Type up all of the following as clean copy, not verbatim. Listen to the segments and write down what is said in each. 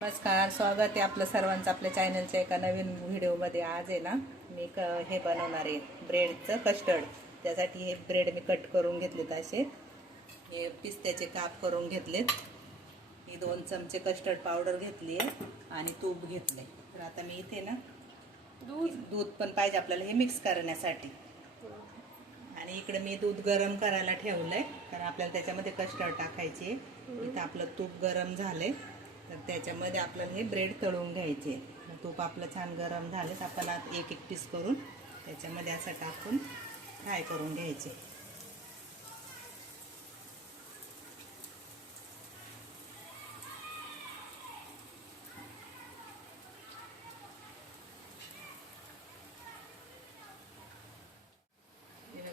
नमस्कार, स्वागत आहे आपलं सर्वांचं आपल्या चॅनलच्या एका नवीन व्हिडिओमध्ये. आज आहे ना मी हे बनवणार आहे ब्रेडचं कस्टर्ड. त्यासाठी हे ब्रेड मी कट करून घेतलेत, असे हे पिस्त्याचे काप करून घेतलेत. ही 2 चमचे कस्टर्ड पावडर घेतली आहे आणि तूप घेतलंय. तर आता मी इथे ना दूध पण पाहिजे आपल्याला हे मिक्स करण्यासाठी. आणि इकडे मी दूध गरम करायला ठेवलंय, कारण आपल्याला त्याच्यामध्ये कस्टर्ड टाकायचे. इथं आपलं तूप गरम झालंय, तर त्याच्यामध्ये आपल्याला हे ब्रेड तळून घ्यायचे. तूप आपलं छान गरम झालं तर आपण आता एक पीस करून त्याच्यामध्ये असं टाकून फ्राय करून घ्यायचे.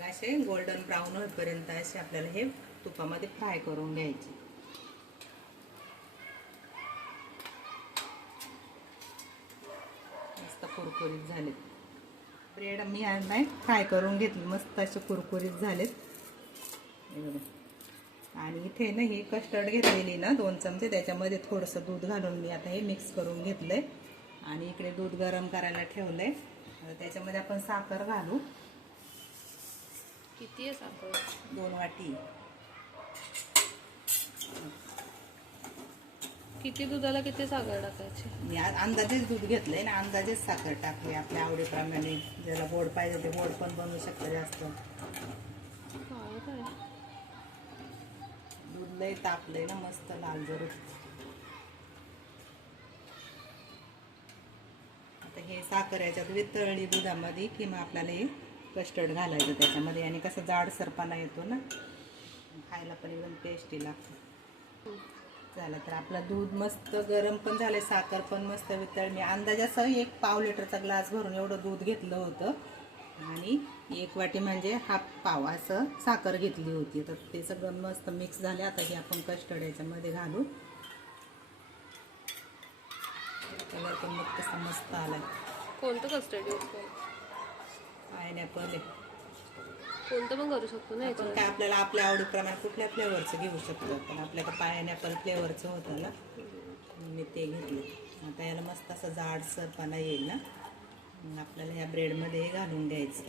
असे गोल्डन ब्राऊन होईपर्यंत असे आपल्याला हे तुपामध्ये फ्राय करून घ्यायचे. मस्त कुरकुरीत झालेत ब्रेड. मी नाही फ्राय करून घेतली, मस्त असे कुरकुरीत झालेत. आणि इथे ना हे कस्टर्ड घेतलेली ना 2 चमचे, त्याच्यामध्ये थोडंसं दूध घालून मी आता हे मिक्स करून घेतलंय. आणि इकडे दूध गरम करायला ठेवलंय. आता त्याच्यामध्ये आपण साखर घालू. किती आहे साखर? 2 वाटी. किती दुधाला किती साखर टाकायची? मी अंदाजेच दूध घेतलंय ना, अंदाजेच साखर टाकली आपल्या आवडीप्रमाणे. ज्याला गोड पाहिजे ते गोड पण बनवू शकतं जास्त. दूध लय तापलंय ना, मस्त लाल जरूर. आता हे साखर याच्यात वितळली दुधामध्ये की मग आपल्याला हे कस्टर्ड घालायचं त्याच्यामध्ये. आणि कसं जाडसरपणा येतो ना, खायला पण एकदम टेस्टी लागतं. झालं तर आपलं दूध मस्त गरम पण झालं, साखर पण मस्त वितळली. मी अंदाजासह 1 पाव लिटरचा ग्लास भरून एवढं दूध घेतलं होतं आणि 1 वाटी म्हणजे हाफ पाव असं साखर घेतली होती. तर ते सगळं मस्त मिक्स झाले. आता हे आपण कस्टर्ड याच्यामध्ये घालू. कलर पण मग तसा मस्त आलाय. कोणतं कस्टर्ड यूज करू? पायनॅपल आहे. कोणतं पण करू शकतो ना आपण काय आपल्याला आपल्या आवडीप्रमाणे कुठल्या फ्लेवरचं घेऊ शकतो. पण आपल्याकडे पायनॅपल फ्लेवरचं होतं ना, मी ते घेतलं. आता याला मस्त असं जाडसरपणा येईल ना, मग आपल्याला ह्या ब्रेडमध्ये हे घालून द्यायचं.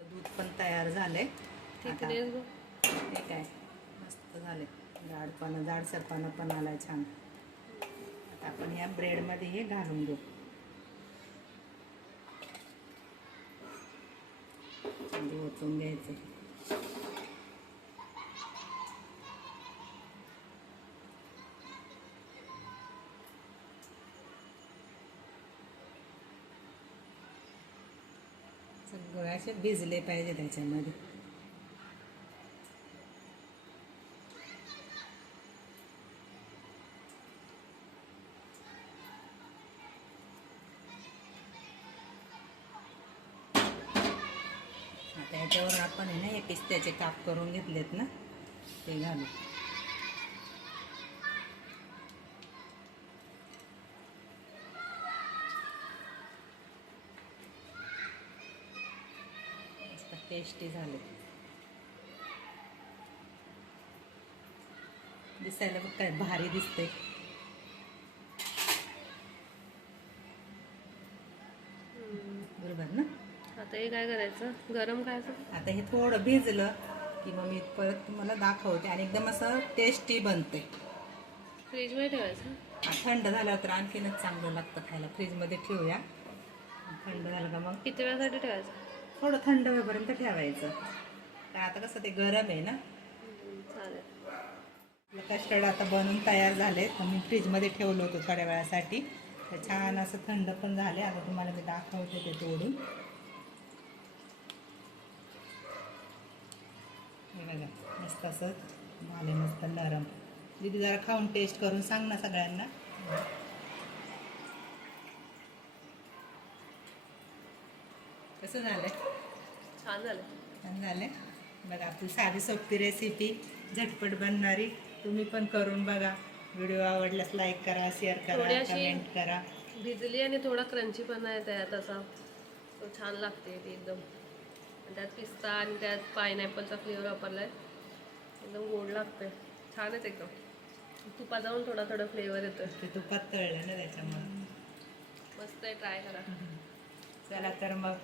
दूध पण तयार झालंय. आता हे काय मस्त झाले, जाडसरपणा पण आलाय छान. आता आपण ह्या ब्रेडमध्ये हे घालून घेऊ. ओतून घ्यायचं. सगळे असे भिजले पाहिजे त्याच्यामध्ये. आता याच्यावर आपण आहे ना हे पिस्त्याचे काप करून घेतलेत ना, ते घालू. मस्त टेस्टी झाले. दिसायला बघ काय भारी दिसते. बरोबर ना. आता हे काय करायचं? गरम करायचं. आता हे थोडं भिजलं की मग मी परत तुम्हाला दाखवते. आणि एकदम असं टेस्टी बनते. फ्रीजमध्ये ठेवायचं? थंड झाल्यावर तर आणखीनच चांगलं लागतं खायला. फ्रीजमध्ये ठेवूया. थंड झालं का मग किती वेळासाठी ठेवायचं? थोडं थंड होईपर्यंत ठेवायचं. तर आता कसं ते गरम आहे ना. चालेल. कस्टर्ड आता बनवून तयार झाले. मी फ्रीजमध्ये ठेवलं होतं थोड्या वेळासाठी. तर छान असं थंड पण झाले. आता तुम्हाला मी दाखवते ते तोडून. हे बघा मस्त असं झाले, मस्त नरम. दीदी जरा खाऊन टेस्ट करून सांग ना सगळ्यांना. कसं झालंय? छान झालं. छान झालंय. बघा आपली साधी सोपी रेसिपी, झटपट बनणारी. तुम्ही पण करून बघा. व्हिडिओ आवडल्यास लाईक करा, शेअर करा, कमेंट करा. भिजली आणि थोडा क्रंची पण आहे त्यात असा, तो छान लागते ती एकदम. त्यात पिस्ता आणि त्यात पायनॅपलचा फ्लेवर वापरलाय, एकदम गोड लागतंय. छानच एकदम. तुपात जाऊन थोडा थोडा फ्लेवर येतो. ते तुपात तळलं ना त्याच्यामुळे. मस्त आहे, ट्राय करा. चला तर मग